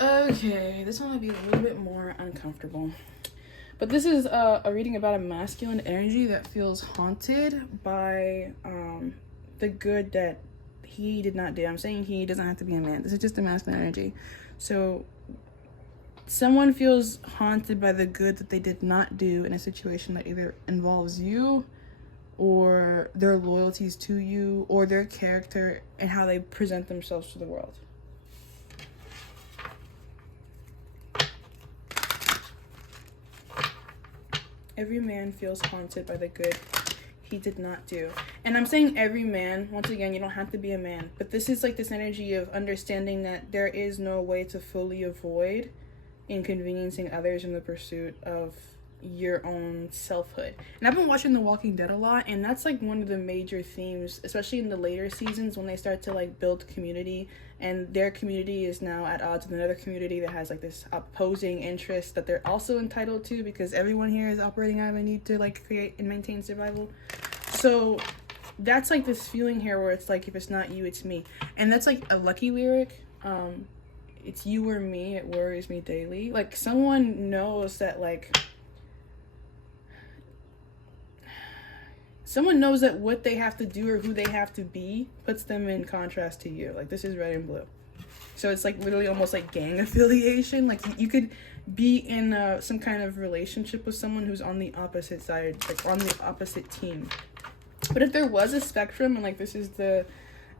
Okay, this one might be a little bit more uncomfortable. But this is a reading about a masculine energy that feels haunted by the good that he did not do. I'm saying he doesn't have to be a man. This is just a masculine energy. So someone feels haunted by the good that they did not do in a situation that either involves you or their loyalties to you or their character and how they present themselves to the world. Every man feels haunted by the good he did not do. And I'm saying every man, once again, you don't have to be a man, but this is like this energy of understanding that there is no way to fully avoid inconveniencing others in the pursuit of your own selfhood. And I've been watching The Walking Dead a lot, and that's like one of the major themes, especially in the later seasons when they start to like build community, and their community is now at odds with another community that has like this opposing interest that they're also entitled to, because everyone here is operating out of a need to like create and maintain survival. So that's like this feeling here where it's like, if it's not you, it's me. And that's like a Lucky lyric. It's you or me, it worries me daily. Like someone knows that like someone knows that what they have to do or who they have to be puts them in contrast to you. Like, this is red and blue. So it's like literally almost like gang affiliation. Like you could be in some kind of relationship with someone who's on the opposite side, like on the opposite team. But if there was a spectrum and like this is the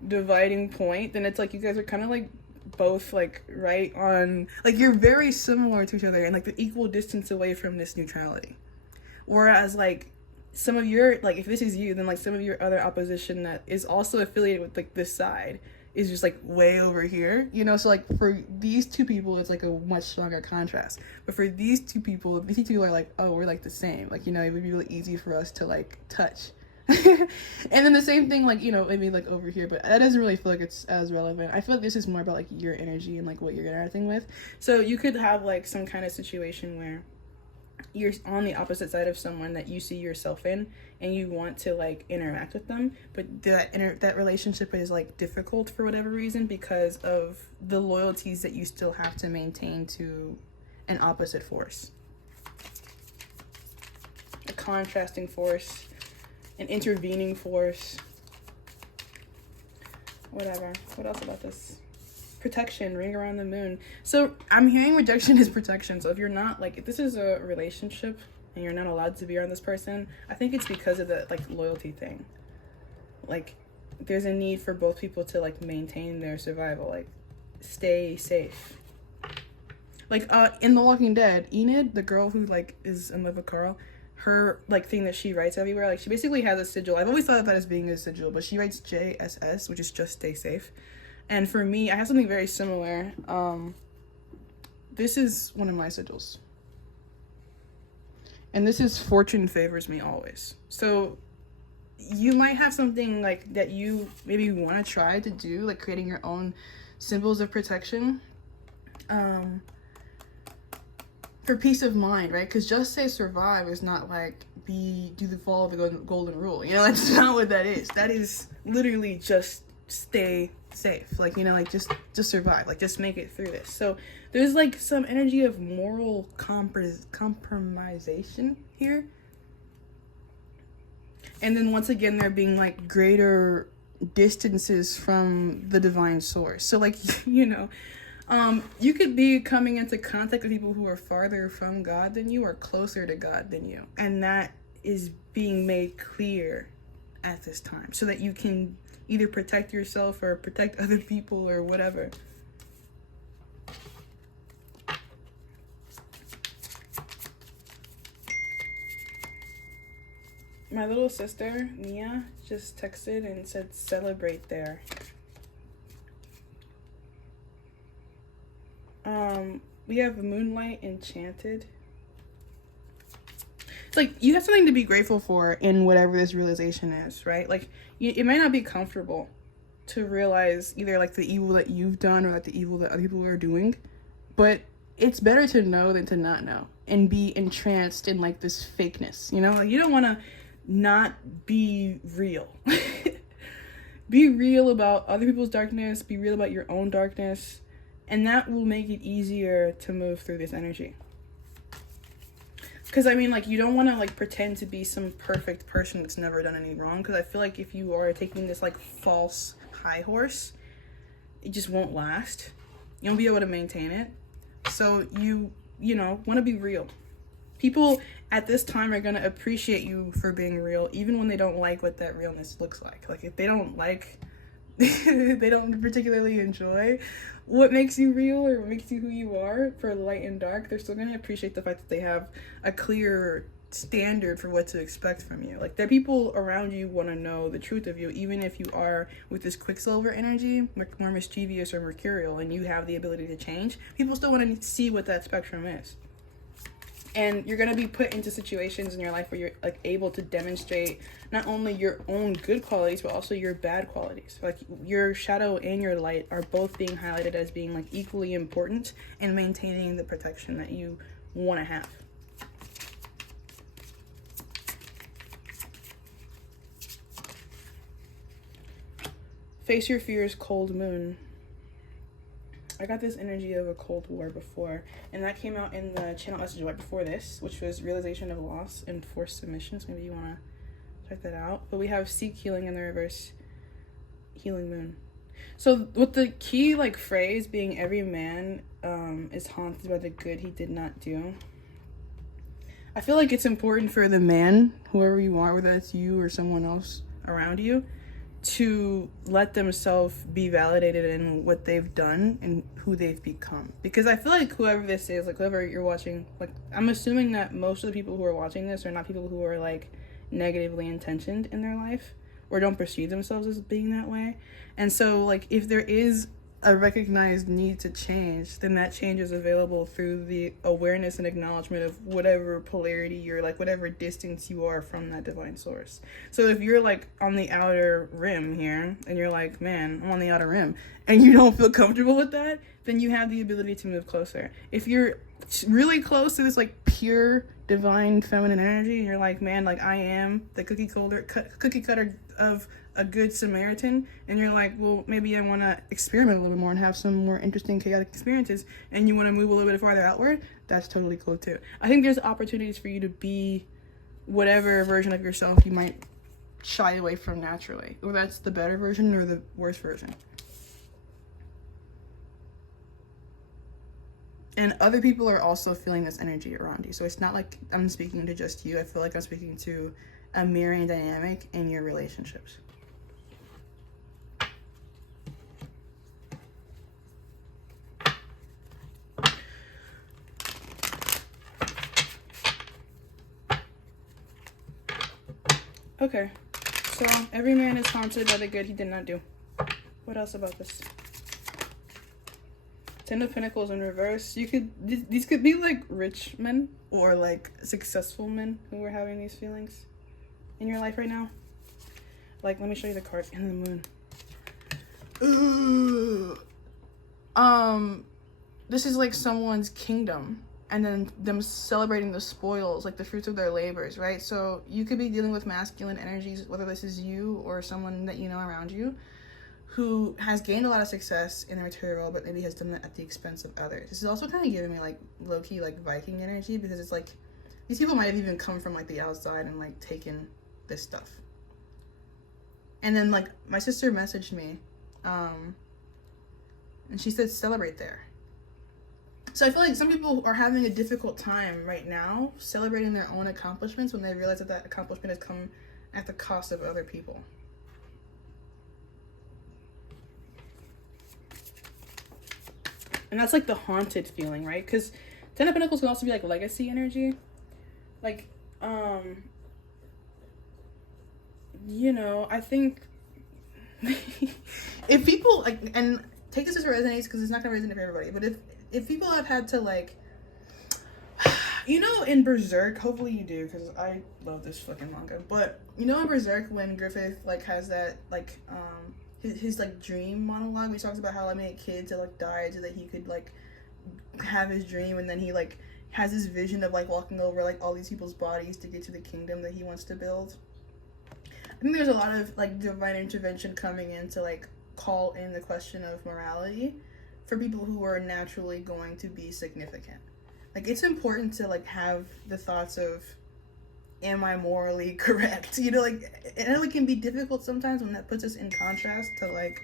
dividing point, then it's like you guys are kind of like both like right on, like you're very similar to each other and like the equal distance away from this neutrality. Whereas like some of your, like if this is you, then like some of your other opposition that is also affiliated with like this side is just like way over here, you know? So like for these two people, it's like a much stronger contrast. But for these two people are like, oh, we're like the same. Like, you know, it would be really easy for us to like touch. And then the same thing, like, you know, maybe like over here, but that doesn't really feel like it's as relevant. I feel like this is more about like your energy and like what you're interacting with. So you could have like some kind of situation where you're on the opposite side of someone that you see yourself in and you want to like interact with them, but that relationship is like difficult for whatever reason because of the loyalties that you still have to maintain to an opposite force, a contrasting force, an intervening force, whatever. What else about this? Protection, ring around the moon. So I'm hearing rejection is protection. So if you're not like, if this is a relationship and you're not allowed to be around this person, I think it's because of the like loyalty thing. Like there's a need for both people to like maintain their survival, like stay safe. Like in The Walking Dead, Enid, the girl who like is in love with Carl, her like thing that she writes everywhere, like she basically has a sigil. I've always thought of that as being a sigil, but she writes JSS, which is just stay safe. And for me, I have something very similar. This is one of my sigils. And this is fortune favors me always. So you might have something like that you maybe want to try to do, like creating your own symbols of protection. For peace of mind, right? Because just say survive is not like do the follow the golden rule. You know, that's not what that is. That is literally just stay safe, like, you know, like just survive, like just make it through this. So there's like some energy of moral compromisation here, and then once again there being like greater distances from the divine source. So like, you know, you could be coming into contact with people who are farther from God than you or closer to God than you, and that is being made clear at this time so that you can either protect yourself or protect other people or whatever. My little sister, Mia, just texted and said, celebrate there. We have Moonlight Enchanted. It's like you have something to be grateful for in whatever this realization is, right? Like it might not be comfortable to realize either like the evil that you've done or like the evil that other people are doing, but it's better to know than to not know and be entranced in like this fakeness, you know? Like, you don't want to not be real. Be real about other people's darkness, be real about your own darkness, And that will make it easier to move through this energy. Because, I mean, like, you don't want to, like, pretend to be some perfect person that's never done any wrong. Because I feel like if you are taking this, like, false high horse, it just won't last. You won't be able to maintain it. So you know, want to be real. People at this time are going to appreciate you for being real, even when they don't like what that realness looks like. Like, if they don't like, they don't particularly enjoy what makes you real or what makes you who you are for light and dark, they're still going to appreciate the fact that they have a clear standard for what to expect from you. Like, the people around you want to know the truth of you, even if you are with this Quicksilver energy, more mischievous or mercurial, and you have the ability to change. People still want to see what that spectrum is. And you're going to be put into situations in your life where you're, like, able to demonstrate not only your own good qualities, but also your bad qualities. Like, your shadow and your light are both being highlighted as being, like, equally important in maintaining the protection that you want to have. Face your fears, cold moon. I got this energy of a Cold War before, and that came out in the channel message right before this, which was realization of loss and forced submission. So maybe you want to check that out. But we have seek healing in the reverse, healing moon. So with the key, like, phrase being every man is haunted by the good he did not do, I feel like it's important for the man, whoever you are, whether it's you or someone else around you, to let themselves be validated in what they've done and who they've become. Because I feel like whoever this is, like, whoever you're watching, like, I'm assuming that most of the people who are watching this are not people who are, like, negatively intentioned in their life or don't perceive themselves as being that way. And so, like, if there is a recognized need to change, then that change is available through the awareness and acknowledgement of whatever polarity you're, like, whatever distance you are from that divine source. So if you're, like, on the outer rim here and you're like, man, I'm on the outer rim, and you don't feel comfortable with that, then you have the ability to move closer. If you're really close to this, like, pure divine feminine energy and you're like, man, like, I am the cookie cutter of a good Samaritan, and you're like, well, maybe I want to experiment a little bit more and have some more interesting chaotic experiences, and you want to move a little bit farther outward, that's totally cool too. I think there's opportunities for you to be whatever version of yourself you might shy away from naturally, or that's the better version or the worse version. And other people are also feeling this energy around you, so it's not like I'm speaking to just you. I feel like I'm speaking to a mirroring dynamic in your relationships. Okay, so every man is haunted by the good he did not do. What else about this? Ten of Pentacles in reverse. These could be, like, rich men or, like, successful men who are having these feelings in your life right now. Like, let me show you the card in the moon. Ooh. This is, like, someone's kingdom, and then them celebrating the spoils, like the fruits of their labors, right? So you could be dealing with masculine energies, whether this is you or someone that you know around you, who has gained a lot of success in their material world, but maybe has done that at the expense of others. This is also kind of giving me, like, low-key, like, Viking energy, because it's like these people might have even come from, like, the outside and, like, taken this stuff. And then, like, my sister messaged me, and she said celebrate there. So I feel like some people are having a difficult time right now celebrating their own accomplishments when they realize that that accomplishment has come at the cost of other people. And that's, like, the haunted feeling, right? Because Ten of Pentacles can also be, like, legacy energy. Like, you know, I think if people, like, and take this as it resonates, because it's not going to resonate for everybody, but if people have had to, like, you know, in Berserk, hopefully you do, because I love this fucking manga, but, you know, in Berserk, when Griffith, like, has that, like, his like, dream monologue, where he talks about how, like, many kids had, like, died so that he could, like, have his dream, and then he, like, has this vision of, like, walking over, like, all these people's bodies to get to the kingdom that he wants to build. I think there's a lot of, like, divine intervention coming in to, like, call in the question of morality for people who are naturally going to be significant. Like, it's important to, like, have the thoughts of, am I morally correct? You know, like, I know it can be difficult sometimes when that puts us in contrast to, like,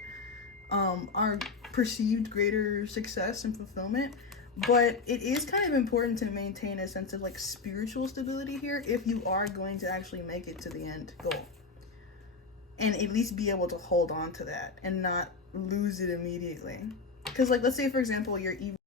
our perceived greater success and fulfillment. But it is kind of important to maintain a sense of, like, spiritual stability here if you are going to actually make it to the end goal. And at least be able to hold on to that and not lose it immediately. Because, like, let's say, for example, you're even